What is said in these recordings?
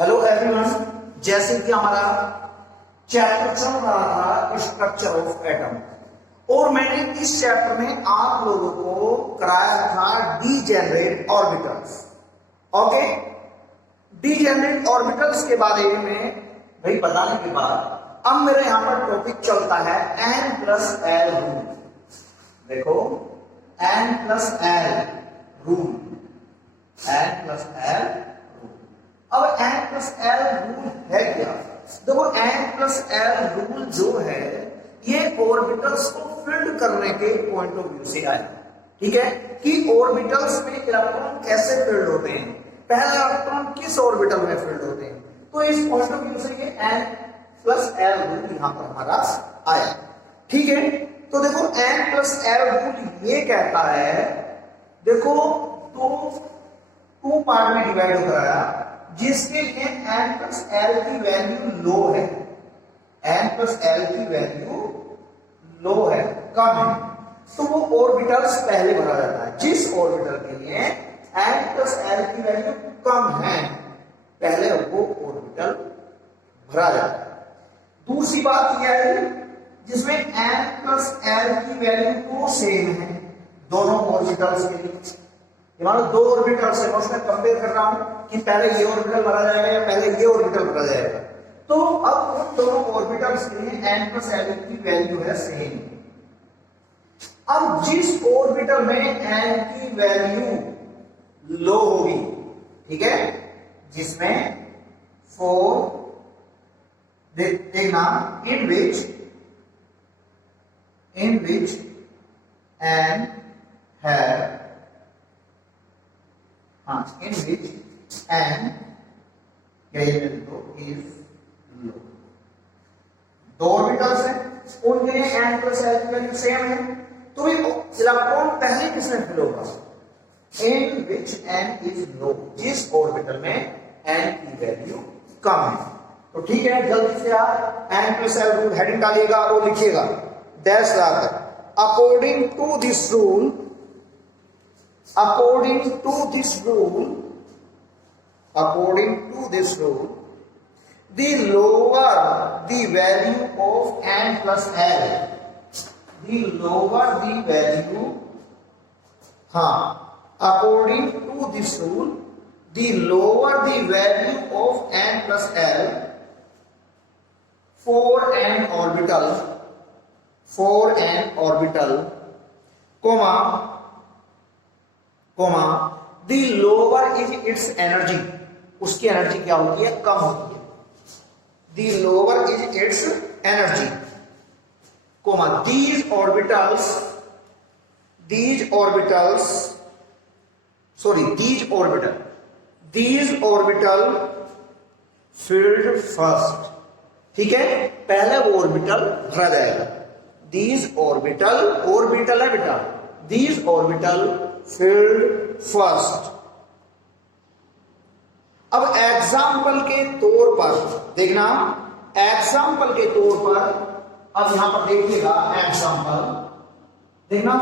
Hello everyone, जैसे कि हमारा चैप्टर चल रहा था स्ट्रक्चर ऑफ एटम और मैंने इस चैप्टर में आप लोगों को कराया था degenerate orbitals. Okay, degenerate orbitals के बारे में भाई बताने के बाद अब मेरे यहां पर टॉपिक चलता है n+l रूल। देखो n+l रूल, n+l। अब n+l रूल है क्या? देखो n+l रूल जो है ये ऑर्बिटल्स को फील्ड करने के पॉइंट ऑफ व्यू से आया। ठीक है कि ऑर्बिटल्स में इलेक्ट्रॉन कैसे फील्ड होते हैं, पहले इलेक्ट्रॉन किस ऑर्बिटल में फील्ड होते हैं, तो इस पॉइंट ऑफ व्यू से ये n+l रूल यहां पर हमारा आया। ठीक है, तो देखो n+l रूल ये कहता है, देखो टू पार्ट में डिवाइड कराया जिसके लिए n+l की वैल्यू लो है, n+l की वैल्यू लो है, कम है, तो वो ऑर्बिटल्स पहले भरा जाता है। जिस ऑर्बिटल के लिए n+l की वैल्यू कम है पहले वो ऑर्बिटल भरा जाता है। दूसरी बात यह है जिसमें n+l की वैल्यू तो सेम है दोनों ऑर्बिटल्स के लिए। मान लो दो ऑर्बिटल से मैं उसमें कंपेयर कर रहा हूं कि पहले ये ऑर्बिटल भरा जाएगा या पहले ये ऑर्बिटल भरा जाएगा, तो अब उन दोनों ऑर्बिटल्स के लिए n+l की वैल्यू है सेम। अब जिस ऑर्बिटल में n की वैल्यू लो होगी, ठीक है, जिसमें 4 देखना in which n have in which n greater than is low। दो ऑर्बिटल्स हैं, उनके लिए n+l की वैल्यू सेम है, तो इलेक्ट्रॉन पहले किसमें फिल होगा? in which n is low, जिस ऑर्बिटल में n की वैल्यू कम है। तो ठीक है, जल्दी से आप n+l रूल हेडिंग डालिएगा और लिखिएगा that's according to this rule, according to this rule, the lower the value of n+l, the lower the value, according to this rule, the lower the value of n+l for an orbital, the lower is its energy, उसकी energy क्या होती है? कम होती है। the lower is its energy, these orbital filled first। ठीक है, पहले वो ऑर्बिटल भरा जाएगा। these orbital है बेटा, these orbital filled first। अब एग्जाम्पल के तौर पर देखना, एग्जाम्पल के तौर पर अब यहां पर देखिएगा, एग्जाम्पल देखना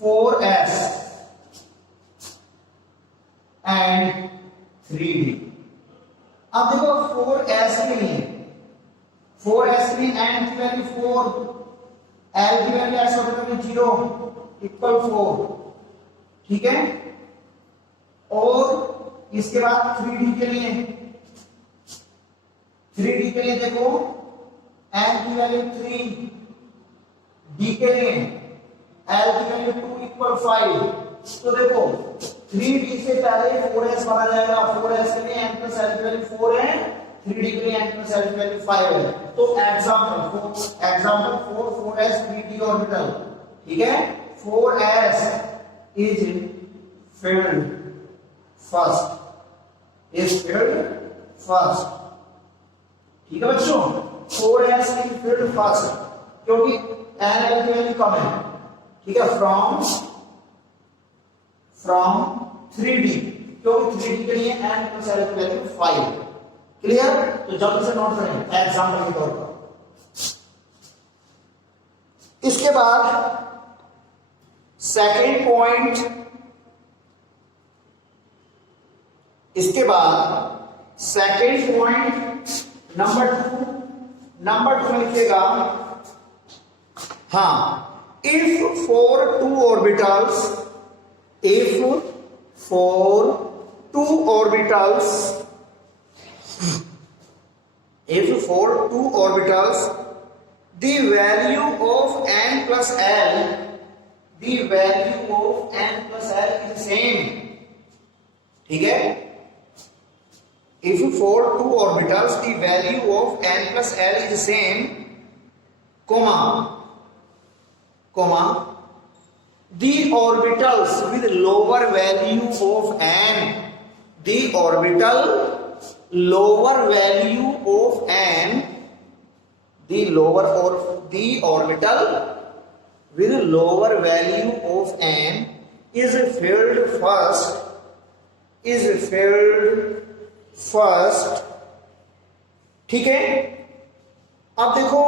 4s एंड 3d। अब देखो 4s के लिए n की वैल्यू 4, l की वैल्यू s ऑर्बिटल में 0 इक्वल 4। ठीक है, और इसके बाद 3d के लिए देखो n की वैल्यू 3, d के लिए l की वैल्यू 2 इक्वल 5। तो देखो 3d से पहले 4s माना जाएगा, 4s के लिए n+l की वैल्यू 4 है, 3d के लिए n+l की वैल्यू 5 है। तो एग्जांपल 4s 3d ऑर्बिटल। ठीक है, 4s is filled first, ठीक है बच्चों, 4s is filled first क्योंकि n की वैल्यू कम है। ठीक है, फ्रॉम 3d, क्योंकि 3d के लिए n+l की वैल्यू 5 है। क्लियर? तो जल्दी से नोट करें एग्जांपल के तौर पर। इसके बाद सेकेंड पॉइंट, इसके बाद सेकेंड पॉइंट नंबर टू में लिखिएगा, हाँ, if for two orbitals, if for two orbitals, if for two orbitals the value of n plus l, the value of n plus l is same, ठीक है, if for two orbitals the value of n plus l is same, comma the orbitals with lower value of n, the orbital lower value of n, the orbital with lower value of n is filled first, ठीक है। अब देखो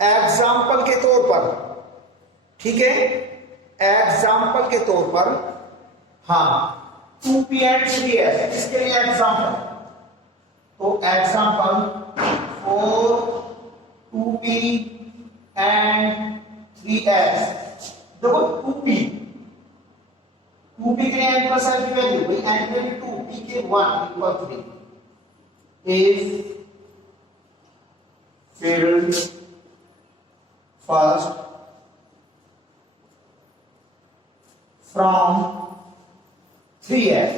example के तौर पर, ठीक है, example के तौर पर, हाँ, 2p and 3s, इसके लिए एग्जाम्पल, तो example for 2p and 3s, देखो 2p के लिए n प्लस l की वैल्यू, भाई n की वैल्यू 2, p के 1 equal 3 is filled first from 3s,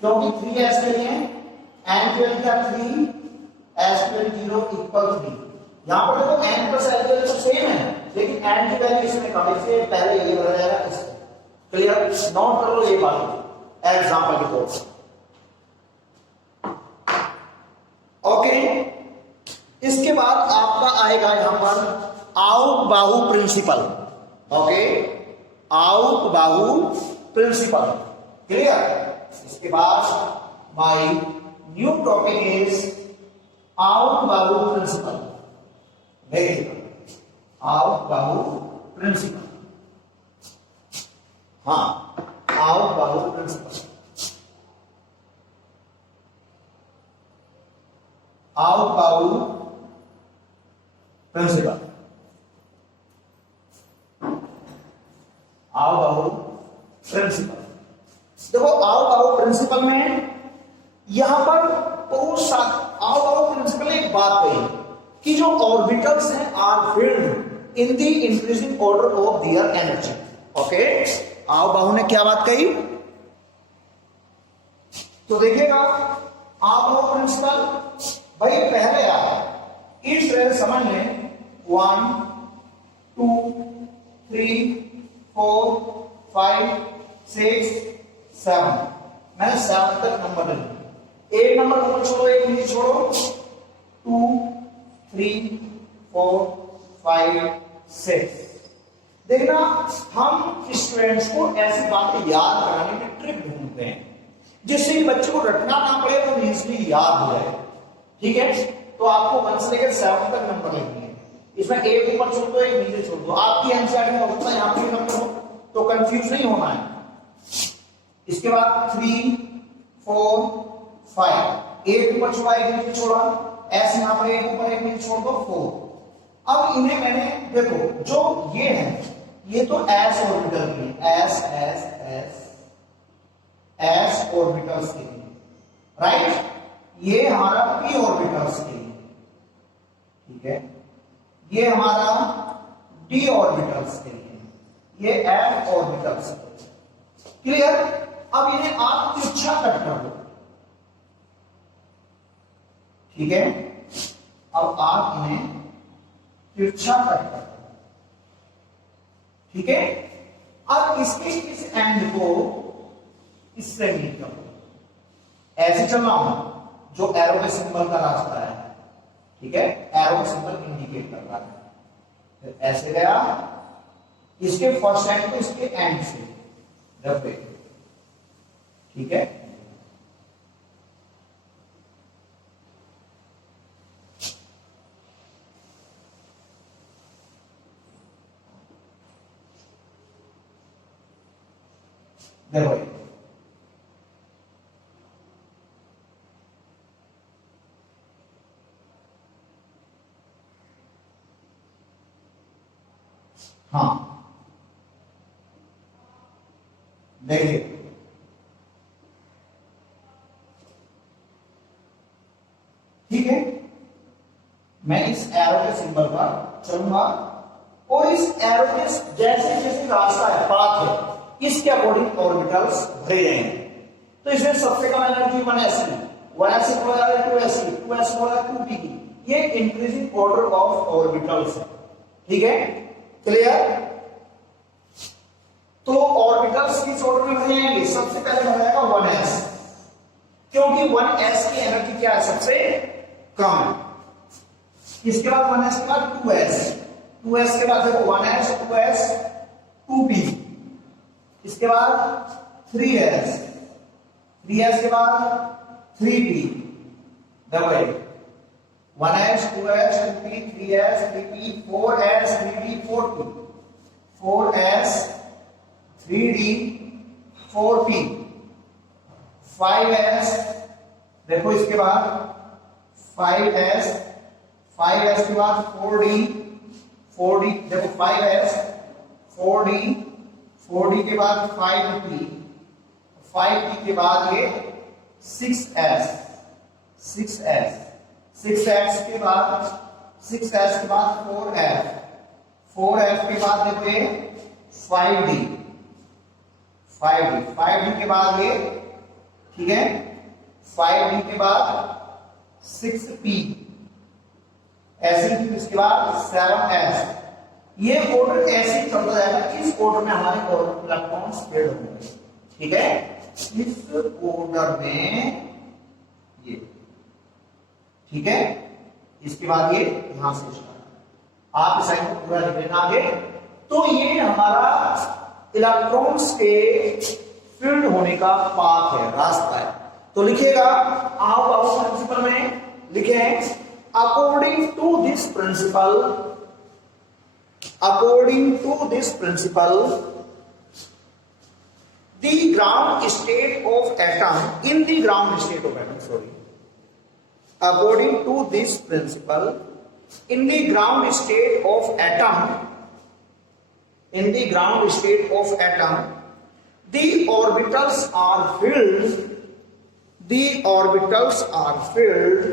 क्योंकि 3s के लिए n की वैल्यू क्या 3, s की वैल्यू 0 इक्वल 3, यहां पर देखो n प्लस l की वैल्यू तो सेम है, लेकिन n की वैल्यू इसमें कम है, इसलिए पहले ये बदल जाएगा इससे, क्लियर, नोट कर लो ये बात एग्जांपल के तौर पर, ओके। इसके बाद आपका आएगा यहां पर आउट बाहु प्रिंसिपल, ओके, आउट बाहु प्रिंसिपल, क्लियर। इसके बाद my new topic is out Bahu principal, very good, out Bahu principal, हाँ, आउट बाहु प्रिंसिपल, आउट बाहु प्रिंसिपल, आउट बाहु प्रिंसिपल। देखो आउट बाहु प्रिंसिपल में यहां पर बहुत सारे आउट बाहु प्रिंसिपल ने एक बात कही कि जो ऑर्बिटल्स हैं are filled in the increasing order of their energy, okay. आउट बाहु ने क्या बात कही, तो देखिएगा आउट बाहु प्रिंसिपल, भाई पहले आप इस तरह समझ लें 1 2 3 4 5 6 7, मैंने 7 तक नंबर ले लिया, एक नंबर ऊपर छोड़ो, एक नीचे छोड़ो, 2 3 4 5 6। देखना हम स्टूडेंट्स को ऐसी बातें याद कराने की ट्रिक ढूंढते हैं जिससे कि बच्चे को रटना ना पड़े और इजीली याद हो जाए, ठीक है। तो आपको 1 से लेकर 7 तक नंबर लेंगे, इसमें एक ऊपर छोड़ दो, एक नीचे छोड़ दो, आपकी एनसीईआरटी में होता है यहां पे नंबर हो तो कंफ्यूज नहीं होना है। इसके बाद 3 4 5, एक ऊपर छोड़ा, एक नीचे छोड़ा, ऐसे यहां पर एक ऊपर एक नीचे छोड़ दो, 4। अब इन्हें मैंने देखो जो ये है ये तो एस ऑर्बिटल के लिए, S S S S orbitals के लिए, राइट, ये हमारा पी ऑर्बिटल्स के लिए, ठीक है, ये हमारा डी ऑर्बिटल्स के लिए, ये एफ ऑर्बिटल्स के लिए, क्लियर। अब इन्हें आप तिरछा कट कर दो, ठीक है, अब आप इन्हें तिरछा कट कर दो, ठीक है। अब इसके इस एंड को इससे मीट कर दो, ऐसे चलना हो जो एरो के सिंबल का रास्ता है, ठीक है, एरो का सिंबल इंडिकेट कर रहा है, फिर ऐसे गया, इसके फर्स्ट एंड को इसके एंड से रख दे, ठीक है। देखो हाँ देखिए, ठीक है, मैं इस एरो के सिंबल पर चलूंगा और इस एरो के जैसे जैसे रास्ता है, पाथ है, इसके अकॉर्डिंग ऑर्बिटल्स भरे जाएंगे। तो इसमें सबसे कम एनर्जी 1s है, 1s इक्वल है 2s की, 2s इक्वल है 2p की। ये इंक्रीजिंग ऑर्डर ऑफ ऑर्बिटल्स है, ठीक है, क्लियर। तो ऑर्बिटल्स किस ऑर्डर में भरे जाएंगे? सबसे पहले भरा जाएगा 1s, क्योंकि 1s की एनर्जी क्या है? सबसे कम है। इसके बाद 1s के बाद 2s, 2s के बाद देखो 1s 2s 2p, इसके बाद 3s, 3s के बाद 3p, double 1s 2s 2p 3s 3p 4s 3d 4p, 4s 3d 4p, 5s, देखो इसके बाद 5s, 5s के बाद 4d, 4d देखो 5s 4d, 4d के बाद 5p, 5p के बाद ये 6s, 6s, 6s के बाद 6s के बाद 4f, 4f के बाद देखो ये 5d, 5d, 5d के बाद ये, ठीक है, 5d के बाद 6p, ऐसे ही इसके बाद 7s। ये ऑर्डर ऐसे ही चलता जाएगा, इस ऑर्डर में हमारे इलेक्ट्रॉन्स पेड होंगे, ठीक है, इस ऑर्डर में ये, ठीक है। इसके बाद ये यहां से स्टार्ट, आप इस साइड को पूरा लिख लेना आगे। तो ये हमारा इलेक्ट्रॉन्स के फील्ड होने का पाथ है, रास्ता है। तो लिखिएगा, आओ प्रिंसिपल में लिखें, according to this principle, according to this principle, the ground state of atom, in the ground state of atom, sorry, according to this principle, in the ground state of atom, in the ground state of atom, the orbitals are filled, the orbitals are filled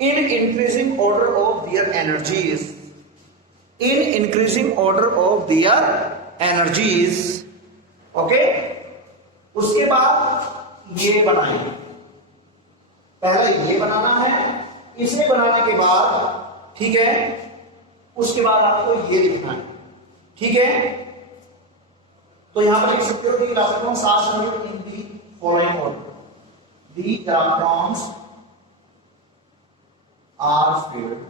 in increasing order of their energies, in increasing order of their energies, okay. उसके बाद ये बनाएंगे, पहले ये बनाना है, इसे बनाने के बाद, ठीक है, उसके बाद आपको ये लिखना है, ठीक है। तो यहां पर लिख सकते हो कि electrons are filled in the following order, the electrons are filled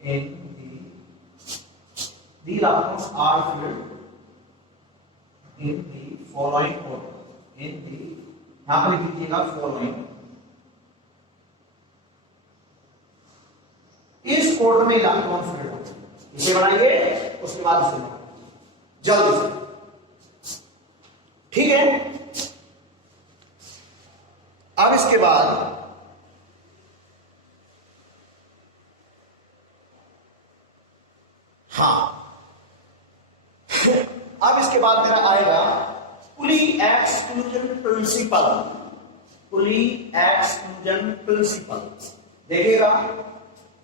in the electrons are filled in the following order, in the, यहां पर लिख लीजिएगा following, इस ऑर्डर में इलेक्ट्रॉन फिल्ड होते हैं। इसे बनाइए, उसके बाद इसे बनाइए जल्दी से, ठीक है। अब इसके बाद हाँ, अब इसके बाद मेरा आएगा पुली एक्सक्लूजन प्रिंसिपल, पुली एक्सक्लूजन प्रिंसिपल, देखिएगा,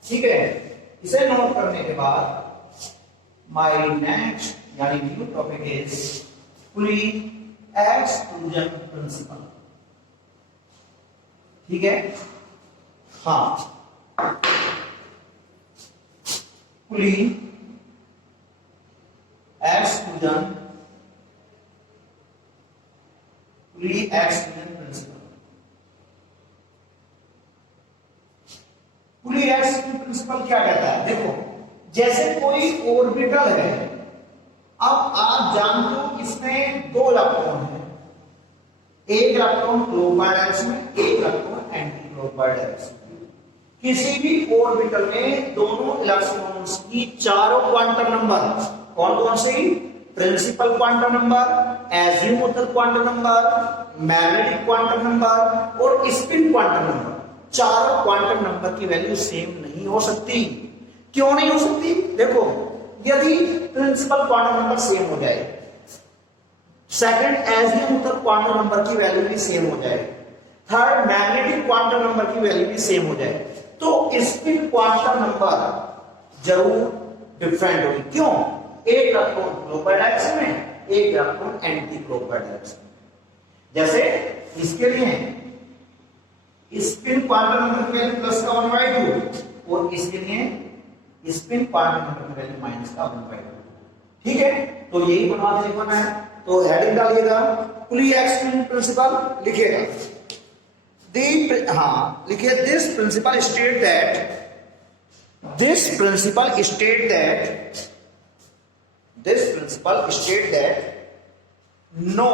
ठीक है। इसे नोट करने के बाद माय नेक्स्ट यानी new topic is pulley exclusion principle, ठीक है। हाँ, पुली exclusion प्रिंसिपल, पुली एक्सक्लूजन प्रिंसिपल क्या कहता है? देखो, जैसे कोई ऑर्बिटल है, अब आप जानते हो इसमें दो इलेक्ट्रॉन है, एक इलेक्ट्रॉन क्लॉकवाइज डायरेक्शन में, एक इलेक्ट्रॉन एंटी क्लॉकवाइज डायरेक्शन में। किसी भी ऑर्बिटल में दोनों इलेक्ट्रॉन्स की चारों क्वांटम नंबर, कौन कौन सी? Principal quantum number, azimuthal quantum number, magnetic quantum number और स्पिन क्वांटम नंबर, चारों क्वांटम नंबर की वैल्यू सेम नहीं नहीं हो सकती। क्यों नहीं हो सकती? देखो, यदि प्रिंसिपल क्वांटम नंबर सेम हो जाए, सेकंड एजिमुथल क्वांटम नंबर की वैल्यू भी सेम हो जाए, थर्ड मैग्नेटिक क्वांटम नंबर की वैल्यू भी सेम हो जाए, तो स्पिन क्वांटम नंबर जरूर डिफरेंट होगी। क्यों? एक इलेक्ट्रॉन क्लॉकवाइज डायरेक्शन में, एक इलेक्ट्रॉन एंटी क्लॉकवाइज डायरेक्शन में। जैसे इसके लिए स्पिन क्वांटम नंबर की वैल्यू प्लस का 1/2 और इसके लिए स्पिन क्वांटम नंबर की वैल्यू माइनस का 1/2। ठीक है, तो यही बनवा के लिखना है। तो हेडिंग डालिएगा पुली एक्सपेरिमेंट प्रिंसिपल, लिखिएगा लिखिए this principle state that no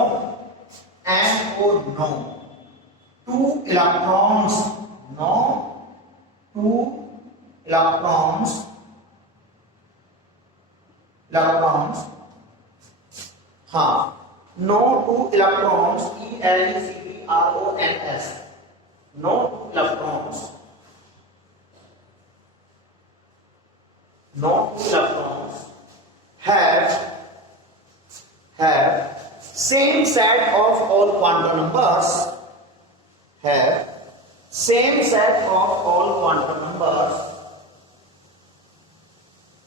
and or no two electrons no two electrons ELECTRONS no two electrons have same set of all quantum numbers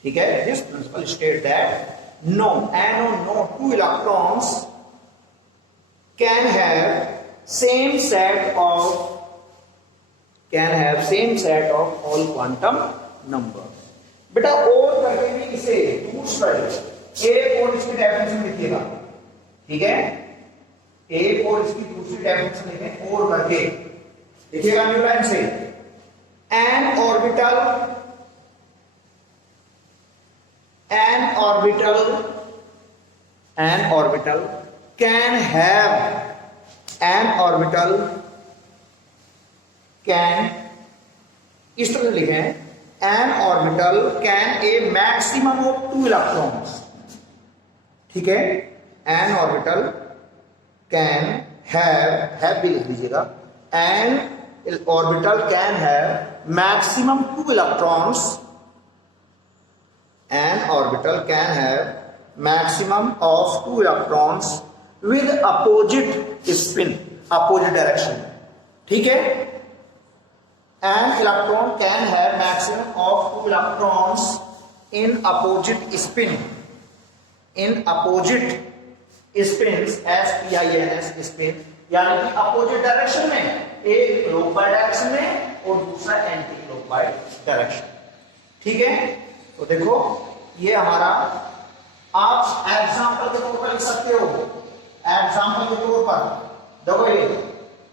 ठीक है। This principle state that no two electrons can have same set of all quantum numbers। बेटा और करके भी इसे दूसरा एक और इसकी डेफिनेशन लिखिएगा। ठीक है, एक और इसकी दूसरी डेफिनेशन लिखें और करके लिखिएगा न्यू लाइन से। एन ऑर्बिटल कैन इस तरह से लिखें, an orbital can a maximum of 2 electrons. ठीक है, एन ऑर्बिटल कैन हैव भी लिख दीजिएगा, an orbital can have maximum 2 electrons, an orbital can have maximum of 2 electrons with opposite spin, opposite direction. ठीक है, an electron can have maximum of 2 electrons in opposite spin, in opposite spins SPINS spin, यानी कि opposite direction में, एक clockwise direction में और दूसरा anti clockwise direction. ठीक है, तो देखो ये हमारा आप एग्जांपल के तौर पर लिख सकते हो। एग्जांपल के तौर पर देखो ये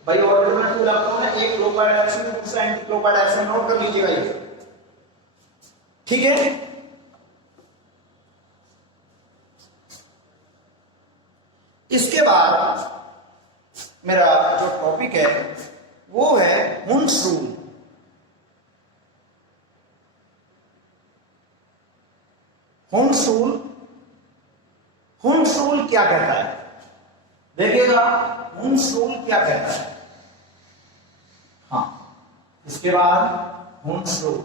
भाई ऑर्डर में 2 इलेक्ट्रॉन है, एक क्लॉकवाइज डायरेक्शन में दूसरा एंटी क्लॉकवाइज डायरेक्शन, नोट कर लीजिएगा ये। ठीक है, इसके बाद मेरा जो टॉपिक है वो है हुन्स रूल। हुन्स रूल क्या कहता है? देखिएगा हुन्स रूल क्या कहता है। हाँ, इसके बाद हुन्स रूल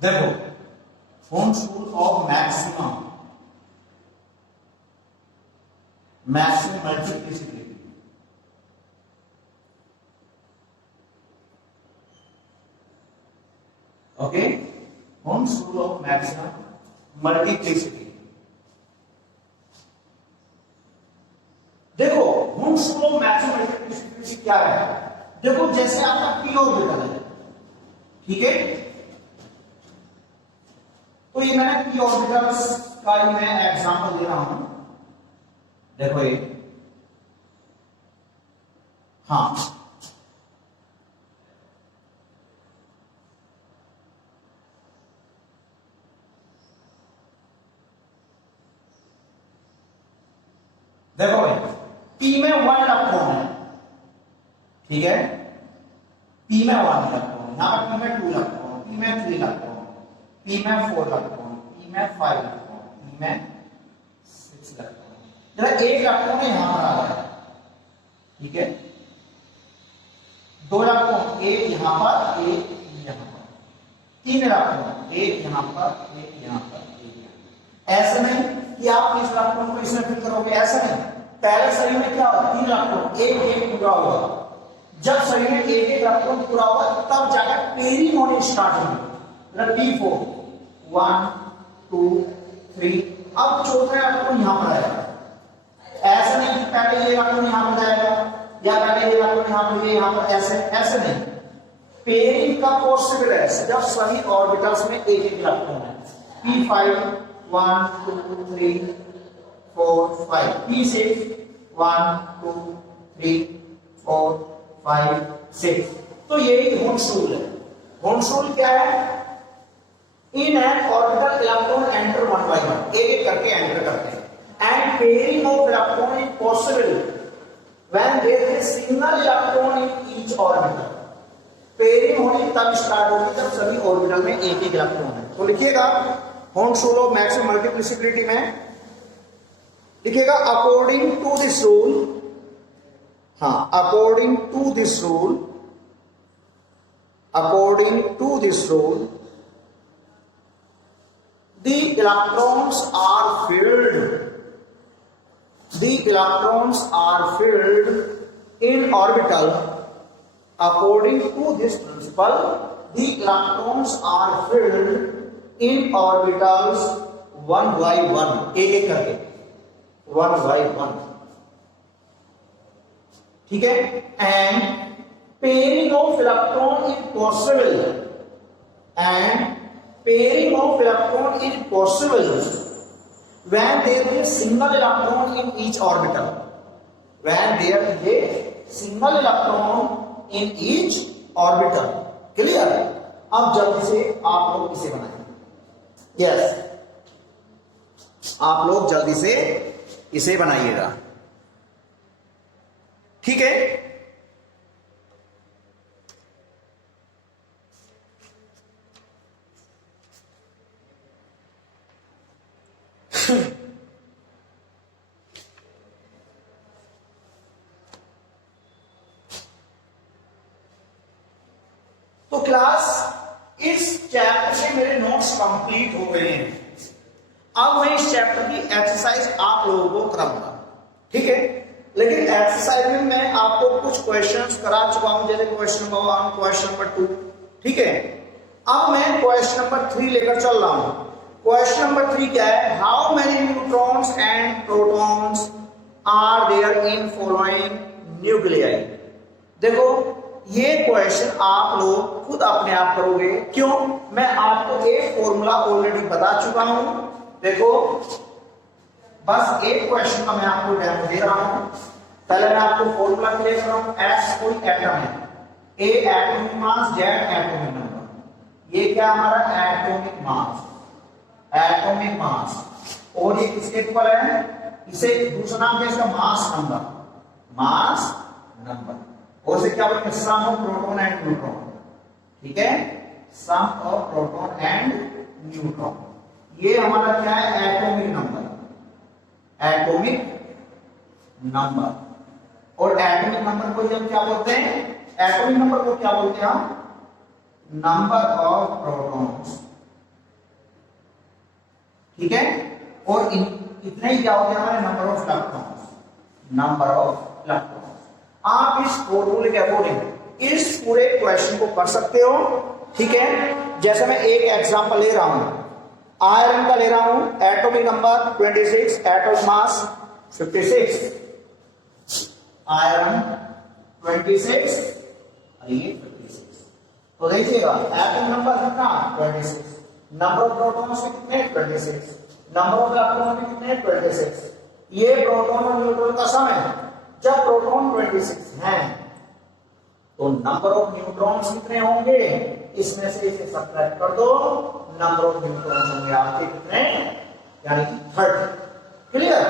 देखो, Hund's rule of maximum multiplicity. Okay, Hund's rule of maximum multiplicity. देखो Hund's rule of maximum multiplicity क्या है? देखो जैसे आपका p ऑर्बिटल है, ठीक है, तो ये मैंने p ऑर्बिटल्स का ही मैं एग्जांपल दे रहा हूं। देखो ये, हाँ, देखो भाई p में 1 इलेक्ट्रॉन है, ठीक है, p में 1 इलेक्ट्रॉन, यहां पर p में 2 इलेक्ट्रॉन, p में 3 इलेक्ट्रॉन, p में 4 इलेक्ट्रॉन, p में 5 इलेक्ट्रॉन, p में 6 इलेक्ट्रॉन। जरा एक इलेक्ट्रॉन यहां पर आ रहा है, ठीक है, 2 इलेक्ट्रॉन, एक यहां पर एक यहां पर, 3 इलेक्ट्रॉन, एक यहां पर एक यहां पर एक यहां। ऐसा नहीं कि आप इस इलेक्ट्रॉन को इसमें फिल करोगे, ऐसा नहीं। पहले शरीर में क्या होगा, 3 इलेक्ट्रॉन एक एक पूरा होगा। जब शरीर में एक एक इलेक्ट्रॉन पूरा होगा तब जाकर पेयरिंग होनी स्टार्ट होगी। P4 1 2 3। अब चौथा इलेक्ट्रॉन यहां पर आएगा। ऐसा नहीं कि पहले ये इलेक्ट्रॉन यहां पर जाएगा या पहले ये इलेक्ट्रॉन यहां पर, ये यहां पर, ऐसे नहीं। पेयरिंग का पॉसिबल है जब सभी ऑर्बिटल्स में एक एक इलेक्ट्रॉन है। P5 1 2 3 4 5, P6 1 2 3 4 5 6। तो यही होन्सूल है। होन्सूल क्या है, in an orbital electron enter one by one, एक एक करके एंटर करते हैं। And pairing of electron is possible when there is single electron in each orbital. Pairing होनी तब स्टार्ट होगी जब सभी ऑर्बिटल में एक एक इलेक्ट्रॉन है। तो लिखिएगा होन्सूल ऑफ मैक्सिमम मल्टीप्लिसिबिलिटी में लिखिएगा अकॉर्डिंग टू दिस रूल, हाँ, according to this rule, according to this rule, the electrons are filled, the electrons are filled in orbital. According to this principle, the electrons are filled in orbitals one by one, एक एक करके, one by one, ठीक है। and pairing of electron is possible, and pairing of electron is possible when there is single electron in each orbital, when there is a single electron in each orbital। Clear? अब जल्दी से आप लोग इसे बनाएंगे। Yes, आप लोग जल्दी से इसे बनाइएगा, ठीक है। तो क्लास इस चैप्टर से मेरे नोट्स कंप्लीट हो गए हैं। अब मैं इस चैप्टर की एक्सरसाइज आप लोगों को कराऊंगा, ठीक है। लेकिन एक्सरसाइज में मैं आपको कुछ क्वेश्चंस करा चुका हूं, जैसे क्वेश्चन नंबर 1, क्वेश्चन नंबर 2, ठीक है। अब मैं क्वेश्चन नंबर 3 लेकर चल रहा हूं। क्वेश्चन नंबर 3 क्या है, how many neutrons and protons are there in following nuclei. देखो ये क्वेश्चन आप लोग खुद अपने आप करोगे, क्यों, मैं आपको एक फॉर्मूला ऑलरेडी बता चुका हूं। देखो बस एक क्वेश्चन का मैं आपको डेमो दे रहा हूं। पहले मैं आपको फॉर्मूला क्लियर कर रहा हूं। एस कोई एटम है, ए atomic mass, Z atomic number. ये क्या हमारा एटॉमिक मास, एटॉमिक मास, और ये किसके इक्वल है, इसे दूसरा नाम क्या इसका, मास नंबर, मास नंबर। और इसे क्या बोलते हैं, सम ऑफ प्रोटॉन एंड न्यूट्रॉन, ठीक है, सम ऑफ प्रोटॉन एंड न्यूट्रॉन। ये हमारा क्या है, एटॉमिक नंबर, एटॉमिक नंबर। और एटॉमिक नंबर को हम क्या बोलते हैं, एटॉमिक नंबर को क्या बोलते हैं हम, नंबर ऑफ प्रोटॉन्स, ठीक है। और इतने ही क्या होते हैं हमारे, number of electrons, number of electrons. आप इस फॉर्मूले के अकॉर्डिंग इस पूरे क्वेश्चन को कर सकते हो, ठीक है। जैसे मैं एक एग्जांपल ले रहा हूं, आयरन का ले रहा हूं, atomic number 26, atomic mass 56, iron 26 और ये 56। तो देखिएगा एटॉमिक नंबर कितना, 26, नंबर ऑफ प्रोटॉन्स में कितने, 26, नंबर ऑफ इलेक्ट्रॉन में कितने, 26। ये प्रोटॉन और न्यूट्रॉन का सम है। जब प्रोटॉन 26 हैं तो नंबर ऑफ न्यूट्रॉन्स कितने होंगे, इसमें से इसे सब्ट्रैक्ट कर दो, नंबर ऑफ न्यूट्रॉन्स होंगे आपके कितने, यानी 30। क्लियर,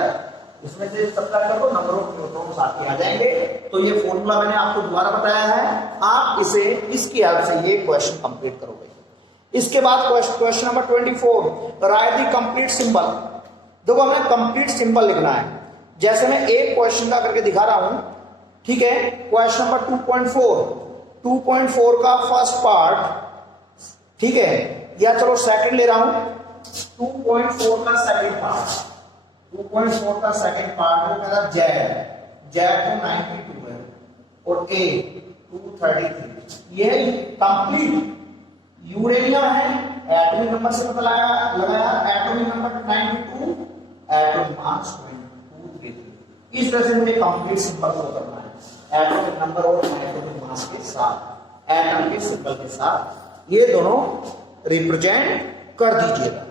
इसमें से सब्ट्रैक्ट कर दो, नंबर ऑफ न्यूट्रॉन्स आपके आ जाएंगे। तो ये फॉर्मूला मैंने आपको दोबारा बताया है, आप इसे इसकी हेल्प से ये क्वेश्चन कंप्लीट करोगे। इसके बाद question number 24, right the complete symbol. देखो हमें कंप्लीट सिंबल लिखना है। जैसे मैं एक क्वेश्चन का करके दिखा रहा हूं, ठीक है। क्वेश्चन नंबर 2.4 का फर्स्ट पार्ट, ठीक है, या चलो सेकंड ले रहा हूं। 2.4 का सेकंड पार्ट, 2.4 का सेकंड पार्ट में मेरा जेड तो 92 है और ए 233। ये कंप्लीट यूरेनियम है, एटॉमिक नंबर से पता लगाया एटॉमिक नंबर 92, एटॉमिक मास 233। इस तरह से मुझे कंप्लीट सिंबल को करना है, एटॉमिक नंबर और एटॉमिक मास के साथ, एटम के सिंबल के साथ ये दोनों रिप्रेजेंट कर दीजिएगा।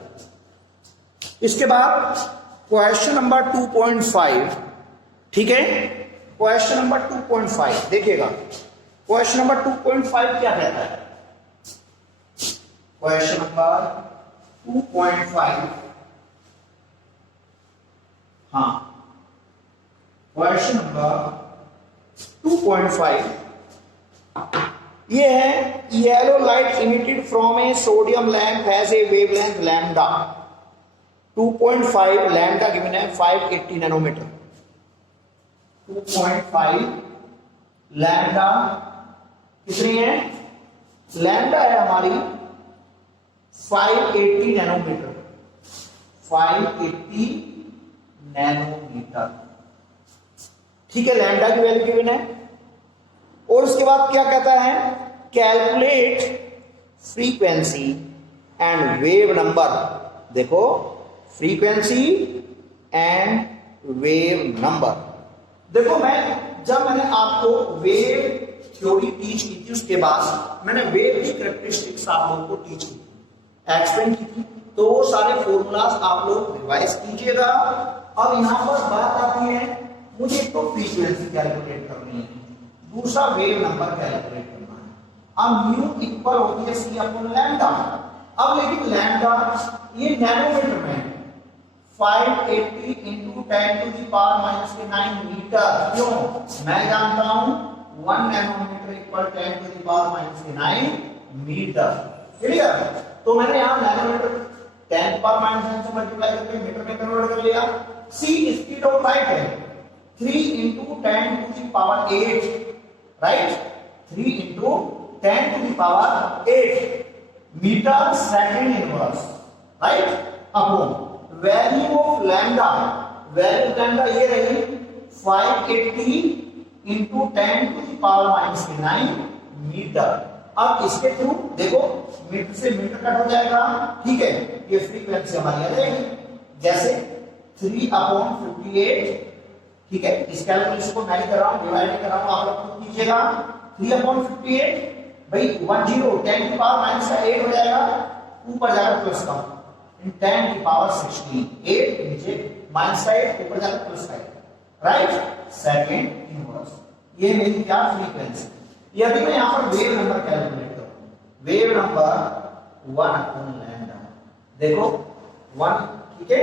इसके बाद क्वेश्चन नंबर 2.5, ठीक है। क्वेश्चन नंबर 2.5 देखिएगा, क्वेश्चन नंबर 2.5 क्या कहता है। क्वेश्चन नंबर 2.5, हाँ, क्वेश्चन नंबर 2.5 ये है, yellow light emitted from A sodium lamp has a wavelength lambda 2.5, lambda given है 580 नैनोमीटर। 2.5 लैम्डा कितनी है, लैम्डा है हमारी 580 नैनोमीटर, 580 नैनोमीटर, ठीक है। लैम्डा की वैल्यू गिवन है। और उसके बाद क्या कहता है, calculate frequency and wave number. देखो फ्रीक्वेंसी एंड वेव नंबर। देखो मैंने आपको वेव थ्योरी टीच की थी, उसके बाद मैंने वेव की कैरेक्टरिस्टिक्स आप लोगों को टीच की थी, एक्सप्लेन की थी, तो वो सारे फॉर्मूलाज आप लोग रिवाइज कीजिएगा। अब यहां पर बात आती है, मुझे तो फ्रीक्वेंसी कैलकुलेट करनी है, दूसरा वेव नंबर कैलकुलेट करना है। अब म्यू इक्वल होती है सी अपॉन लैम्डा। अब लेकिन लैम्डा ये नैनोमीटर में है, 580 into 10 to the power minus के 9 मीटर। क्यों, मैं जानता हूं 1 nanometre equal 10 to the power minus के 9 मीटर। क्लियर। तो मैंने यहां नैनोमीटर 10 पावर माइनस 9 से मल्टीप्लाई करके मीटर में कन्वर्ट कर लिया। सी स्पीड ऑफ लाइट है 3 into 10 to the power 8, right, 3 into 10 to the power 8 metre second inverse, right, upon value of lambda. Value lambda ये रही 580 into 10 to the power minus 9 metre. अब इसके through देखो metre से metre cut हो जाएगा, ठीक है। ये फ्रीक्वेंसी हमारी आ जाएगी, जैसे 3/58, ठीक है। इस कैलकुलेशन को मैं ही कर रहा हूं, डिवाइड कर रहा हूं, आप लोग खुद कीजिएगा। 3/58 भाई 10 10 की पावर माइनस का 8 हो जाएगा, ऊपर जाकर प्लस का 10 की पावर 16, 8 नीचे माइनस का 8, ऊपर जाकर प्लस का 8, राइट, सेकंड इनवर्स। ये मेरी क्या फ्रीक्वेंसी। यदि मैं यहां पर वेव नंबर कैलकुलेट करूं, वेव नंबर 1 अपॉन लैम्डा, देखो 1, ठीक है,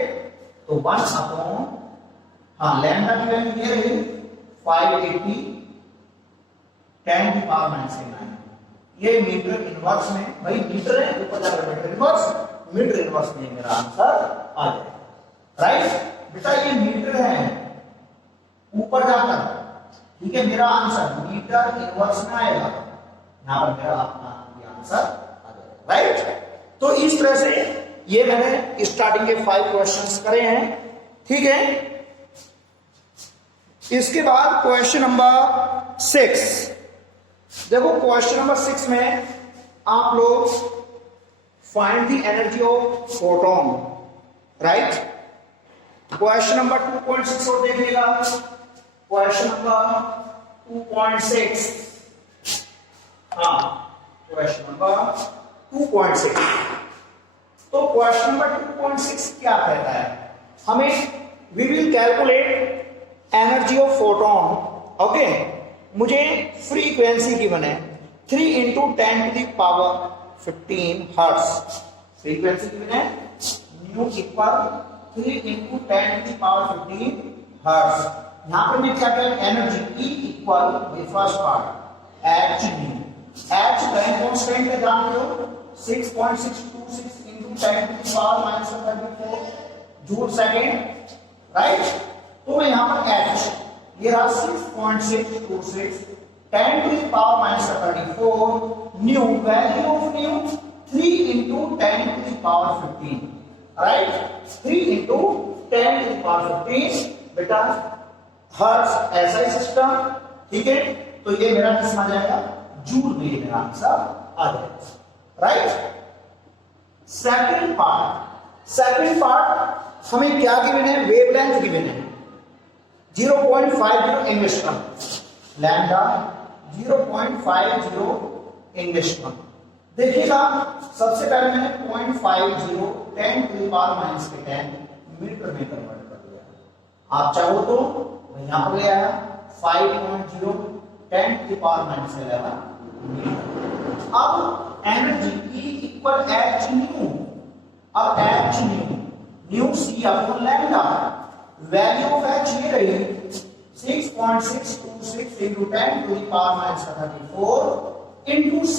तो 1 अपॉन, हाँ, लैम्डा की वैल्यू ये रही 580 10 की पावर माइनस 9। ये मीटर इनवर्स में, भाई मीटर है, ऊपर जाकर मीटर इनवर्स, मीटर इनवर्स में मेरा आंसर आ जाए, राइट। बेटा ये मीटर है, ऊपर जाकर, ठीक है, मेरा आंसर मीटर इनवर्स में आएगा, यहां पर मेरा अपना आंसर आ जाएगा, राइट। तो इस तरह से ये मैंने स्टार्टिंग के 5 क्वेश्चंस करे हैं, ठीक है। इसके बाद क्वेश्चन नंबर 6, देखो क्वेश्चन नंबर 6 में आप लोग find the energy of photon, right. Question number 2.6 और देखिएगा, क्वेश्चन नंबर 2.6, हाँ, क्वेश्चन नंबर 2.6। तो क्वेश्चन नंबर 2.6 क्या कहता है, हमें we will calculate energy of photon, okay. मुझे फ्रीक्वेंसी गिवन है 3 into 10 to the power 15 hertz. Frequency given है nu equal 3 into 10 to the power 15 hertz. यहां पर मैं क्या करें, energy E equal with first part h nu, h time constant है, जानते हो 6.626 into 10 to the power -34, joule second, right. तो मैं यहां पर h ये रहा 6.626 10 to the power minus 34 new, value of new 3 into 10 to the power 15, right, 3 into 10 to the power 15 बेटा हर्ट्ज एसआई सिस्टम, ठीक है। तो ये मेरा किस आ जाएगा, जूल में ये मेरा आंसर आ जाएगा, राइट। सेकंड पार्ट हमें क्या गिवन है, वेवलेंथ गिवन है 0.50 एंगस्ट्रॉम, लैम्डा 0.50 एंगस्ट्रॉम। देखिएगा सबसे पहले मैंने 0.50 10 to the power minus 10 metre में कन्वर्ट कर दिया। आप चाहो तो यहां पर ले आया 5.0 10 to the power minus 11 metre. अब energy E equal h nu, अब h nu C upon lambda, value of h ये रही 6.626 into 10 to the power minus 34 into C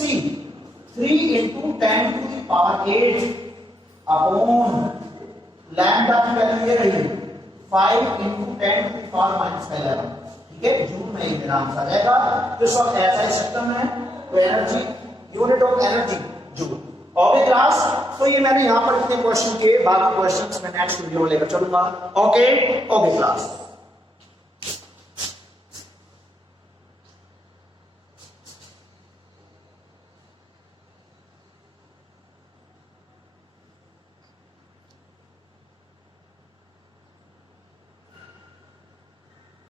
3 into 10 to the power 8 upon lambda की value ये रही 5 into 10 to the power minus 11, ठीक है। Joule में ये मेरा आंसर आ जाएगा। तो सब ऐसा सिस्टम है, तो energy unit of energy joule. Okay class, तो ये मैंने यहां पर इतने क्वेश्चन के, बाकी क्वेश्चंस मैं नेक्स्ट वीडियो में लेकर चलूंगा। Okay class.